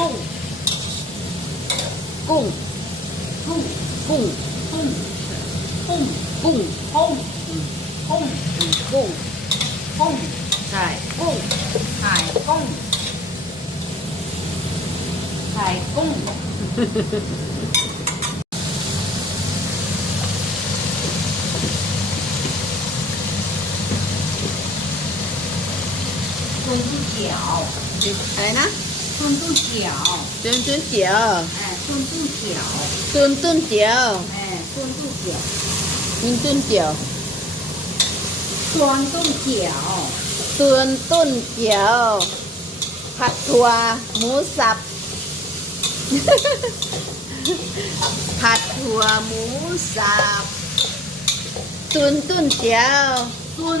กุ้งกุ้งกุ้งกุ้งกุ้งกุ้งกุ้งกุ้งกุ้งอืมกุ้ ตุ้นตุ้นเตุ้นตุ้นเจีย哎ตุ้นตุ้นเตุ้นตุ้นเจีย哎ตุ้นตุ้นเตุ้นตุ้นเตุ้นตุ้นเตุ้นตุ้นเผัดถั่วหมูสับ ผัดถั่วหมูสับตุ้นตุ้นเจียวตุ้น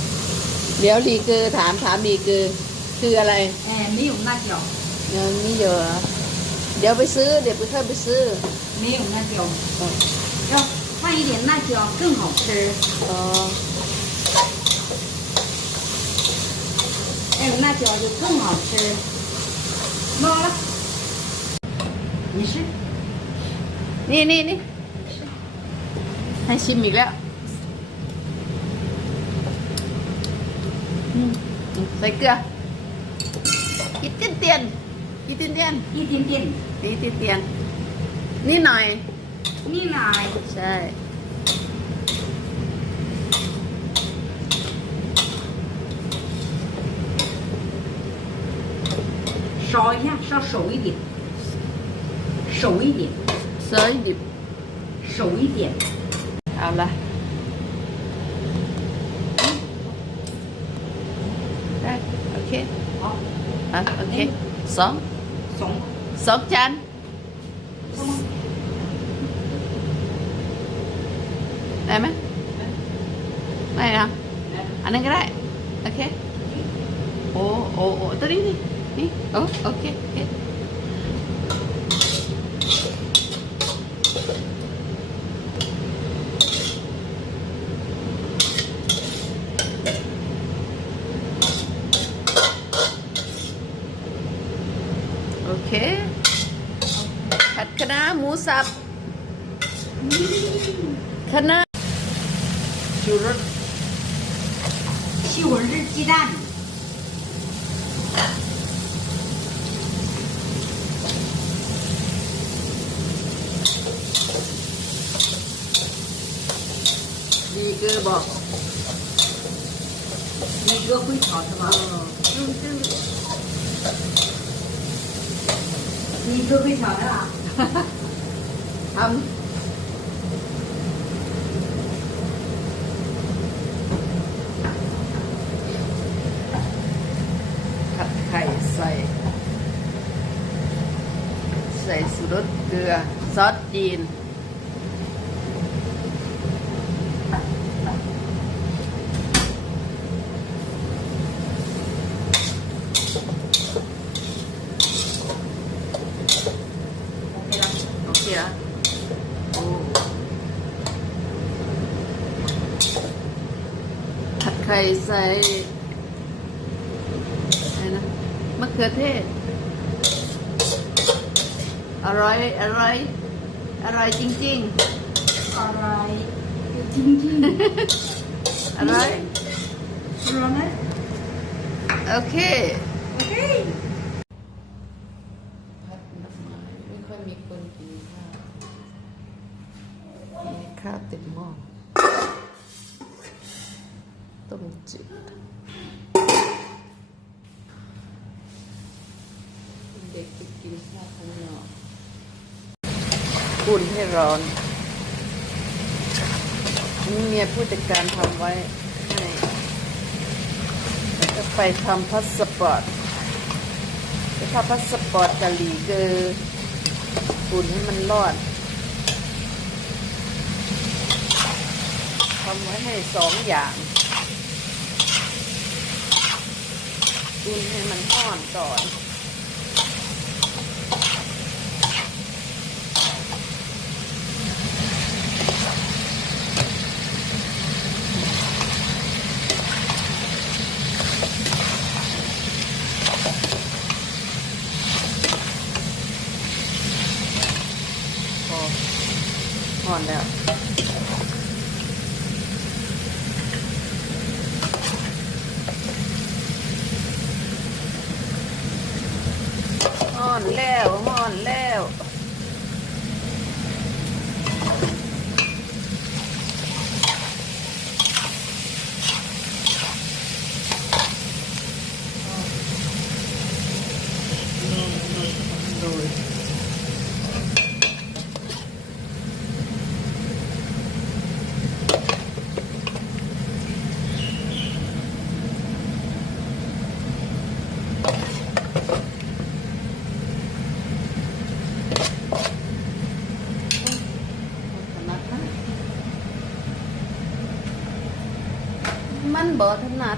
เดี๋ยวลีคือถามถามลีคือ คืออะไร 哎，没有辣椒， เงินนี่เยอะเหรอเดี๋ยวไปซื้อ เดี๋ยวไปค่อยไปซื้อ 没有辣椒， อ๋อ 要放一点辣椒更好吃。 อ๋อ 还有辣椒就更好吃。没了，你是 นี่นี่นี่ให้ชิมอีกแล้ว ใส่เกลืออีกเตียนเตียนอีกเตียนเตียน 一点点， อีกเตียนเตียนนี่หน่อย 你来 ใช่ 烧一下，烧熟一点，熟一点， เซอร์ดิบ 熟一点。 เอ อะโอเคสองสองสองจานได้ไหมไม่นะอันนั้นก็ได้โอเคโอ้โอ้โอตัวนี้นี่โอโอเคโอเค เจบอกมีเยคุยขอสมาอืมอืมมีเยอะคุยขอได้หรอทำใส่สุรเกลือ ซอสจีน ใส่อะไรนะมะเขือเทศ อร่อย อร่อย อร่อยจริง อะไรจริงๆอร่อยๆร้อนไหมโอเค โอเค ร้อนนี่เมียผู้จัดการทำไว้ให้แล้วก็ไปทำพาสปอร์ตไปทำพาสปอร์ตกาหลีคืออุ่นให้มันรอดทำไว้ให้สองอย่างอุ่นให้มันร้อนก่อน พออ่อนแล้ว อ่อนแล้วอ่อนแล้ว โดย ถนัดนะ บอถนัด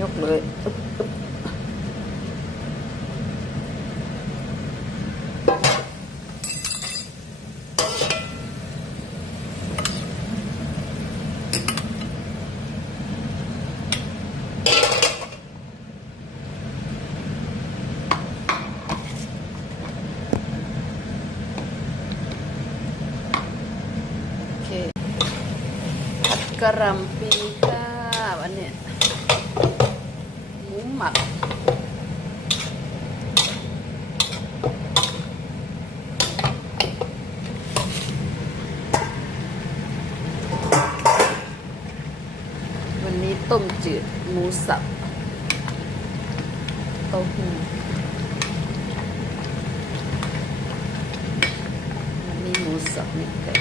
ยกเลยอึ๊บอึ๊บโอเค ผัดกะหล่ำปีค่ะวันนี้หมูหมักวันนี้ต้มจืดหมูสับเต้าหู้วันนี้หมูสับนี่ไก่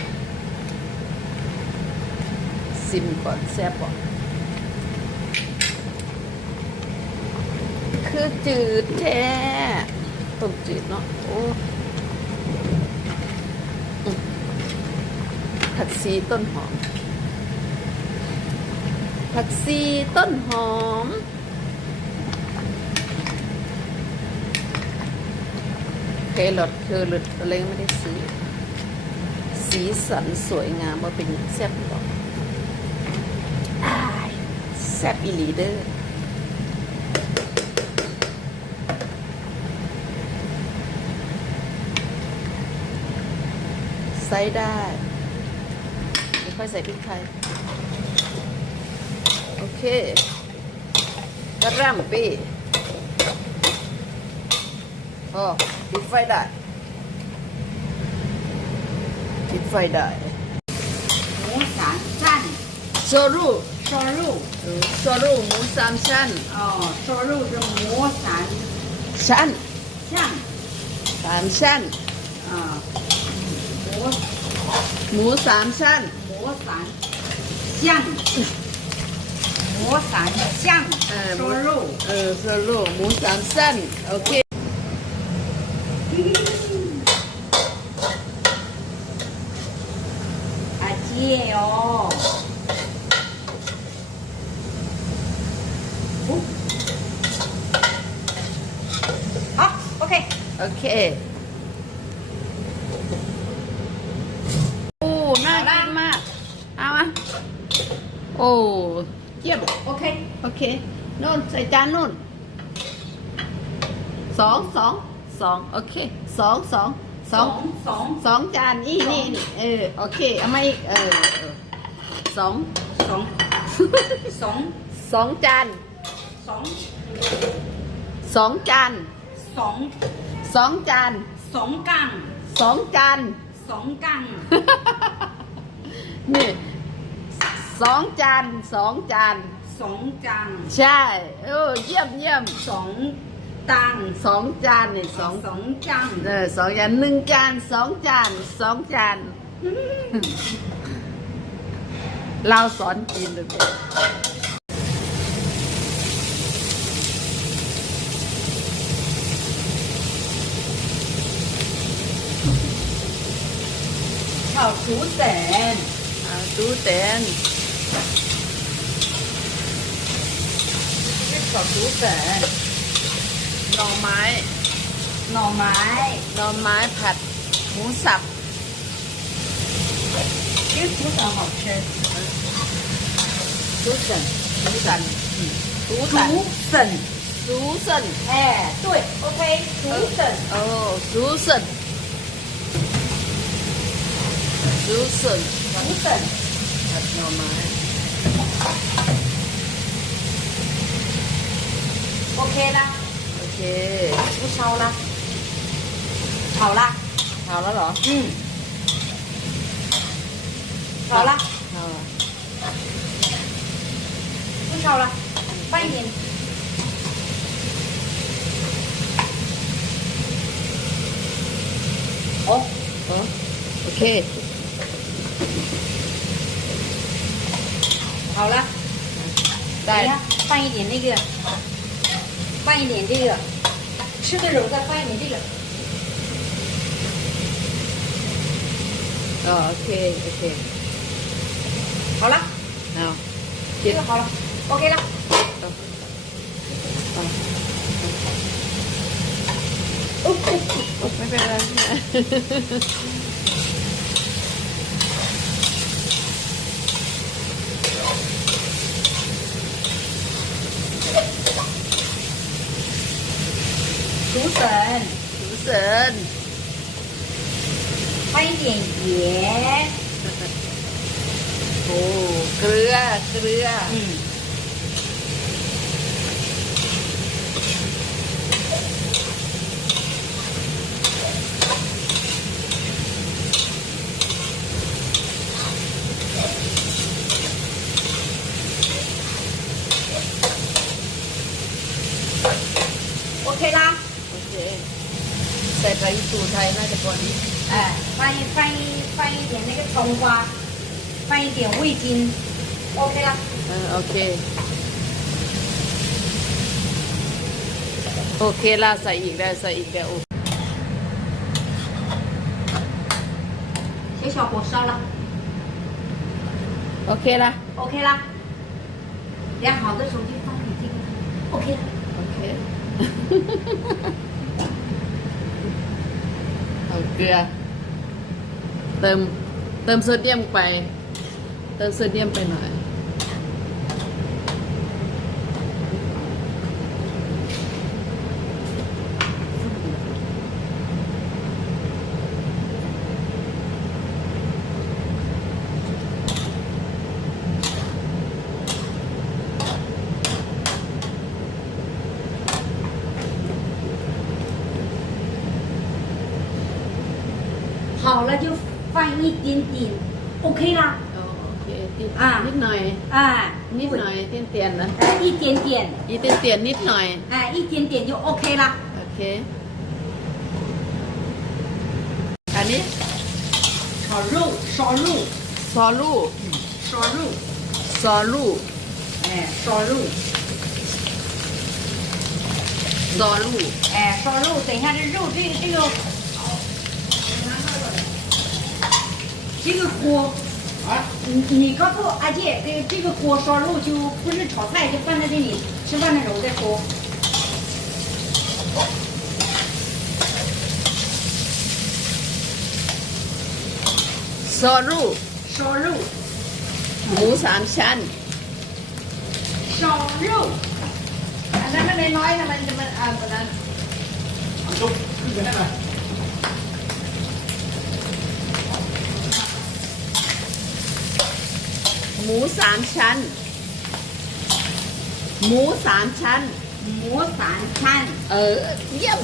ซิมก่อนแซ่บก่อนคือจืดแท้ต้มจืดเนาะโอ้อืมผัดซีต้นหอม ผักซีต้นหอม เครอทเคอร์ลดอะไรก็ไม่ได้ซื้อ สีสันสวยงามว่าเป็นแซ่บหรอกอ้าย แซ่บอีหลีเดอร์ใส่ได้ไม่ค่อยใส่พริกไทย โอเคกระหล่ำปีพอปิดไฟได้ปิดไฟได้ โซรูโซลูโซรูหมูสามชั้นอ๋อโซลู是หมูสามชั้นชั้นสามชั้นอ่าหมูหมูสามชั้นหมูสามชั้นหมูสามชั้นเออโซลูเออโซรูหมูสามชั้นโอเค อาเจียว好，OK。โอเค โอ้ น่ากินมาก เอามา โอ้เยี่ยม OK，โอเคโน่นใส่จานโน่นสองสองสองโอเคสองสองสองสองสองจานนี่นี่นี่เออโอเคเอามาอีกเออเออสองสองสองสองจานสองสองจานสองสองจานสองกังสองจานสองกังนี่ สองจานสองจานสองจานใช่เออเยี่ยมเยี่ยมสองตังสองจานเนี่ยสองสองจานเออสองจานหนึ่งจานสองจานสองจานเราสอนกินเลยข้าวชูแตนข้าวชูแตน เรียกขอซูแสนหน่อไม้ หน่อไม้ หน่อไม้ผัดหมูสับ This look at hot chef. Susan. Susan. Susan. Susan. Susan. Eh, 对，OK. Susan. 哦，Susan. Susan. Susan. ผัดหน่อไม้ โอเคนะ โอเคผู้เช่านะเผาละเผาแล้วเหรอ อืมเผาละเออผู้เช่าละไปเห็น โอ้โอเค 好了。来。呀放一点那个。放一点这个。吃的时候再放一点这个。哦 okok 好了。嗯这个好了。Ok 了。拜拜拜拜 รไม่เป็นไร竹笋，ตูเสิ จ๊ใส่ไฟสูไทยน่าจะพอดีอ่าไฟไฟไฟเดี๋ยวนี้ก็ตรงกว่าไฟเดี๋ยววิ่งกินโอเคละเออโอเคโอเคละใส่อีกได้ใส่อีกได้โอเคใช้ชอโปเซาละโอเคละโอเคละเดี๋ยวหอมด้วยชมที่ฟังจริงโอเคละโอเค อาเกลือ เติมเติมโซเดียมไป เติมโซเดียมไปหน่อย 好了就放一点点，OK 啦。 โอเคติด อ่า นิดหน่อย 哎， นิดหน่อยเตียนเตียนๆนะ 哎，一点点， อีเตียนเตียนๆนิดหน่อย 哎，一点点就 OK 啦。 โอเค อันนี้ 炒肉，烧肉， ซอลู 烧肉， ซอลู 哎，烧肉， ซอลู 哎，烧肉。等一下，这肉这个这个， 这个锅，啊，你你告诉阿姐，这个这个锅烧肉就不是炒菜，就放在这里，吃饭的时候再说。烧肉，烧肉，五三片。烧肉，啊，能不能拿一下嘛？你怎么啊？不能。走，你看看。 หมูสามชั้น หมูสามชั้น หมูสามชั้น เออ เยี่ยม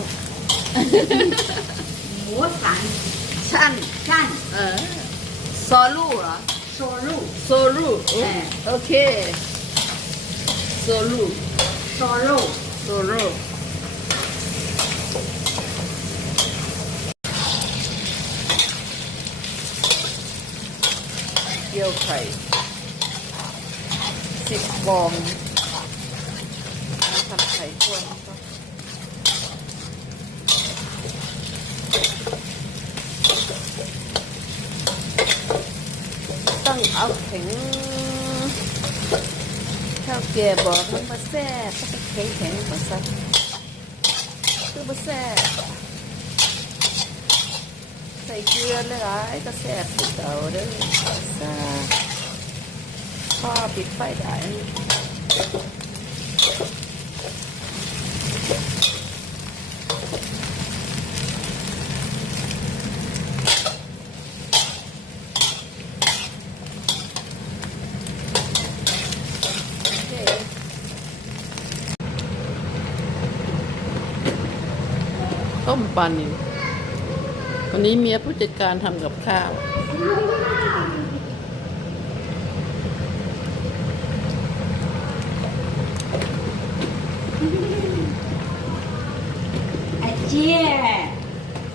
หมูสามชั้น ชั้น เออโซลูเหรอ โซลูโซลูโอเค โซลูโซลูโซลูเกี่ยวไข่ สิบฟองทำไข่ข้นก็เอาแข็งข้าวแก่บอกมันมาแซ่บแข็งแข็งมาซักคือมาแซ่บใส่เกลือเลยไอะก็แซ่บติดเตาเด้อซ่า พ่อปิดไฟได้ต้มปลานิลวันนี้เมียผู้จัดการทำกับข้าว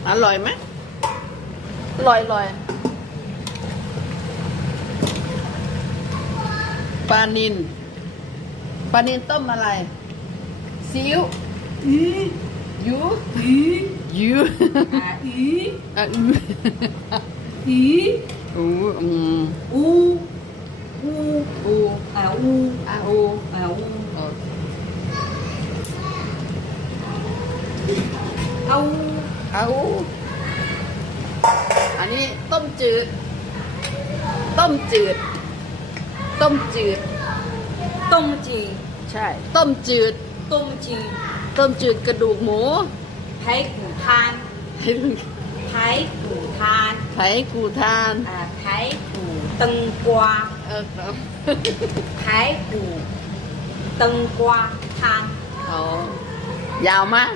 อร่อยไหมอร่อยอร่อยปลานินปลานินต้มอะไรซีอิ๊วอียูอียูอาอีอาอูอีอู้อูอูอูอาอูอาอูอาอูเอา เอาอันนี้ต้มจืด ต้มจืด ต้มจืด ต้มจีใช่ ต้มจืด ต้มจีต้มจืดกระดูกหมูไทยกูทานไทยกูทานไทยกูทานอ่าไทยกูตึงกวาเออไทยกูตึงกวาทานอ๋ยาวมาก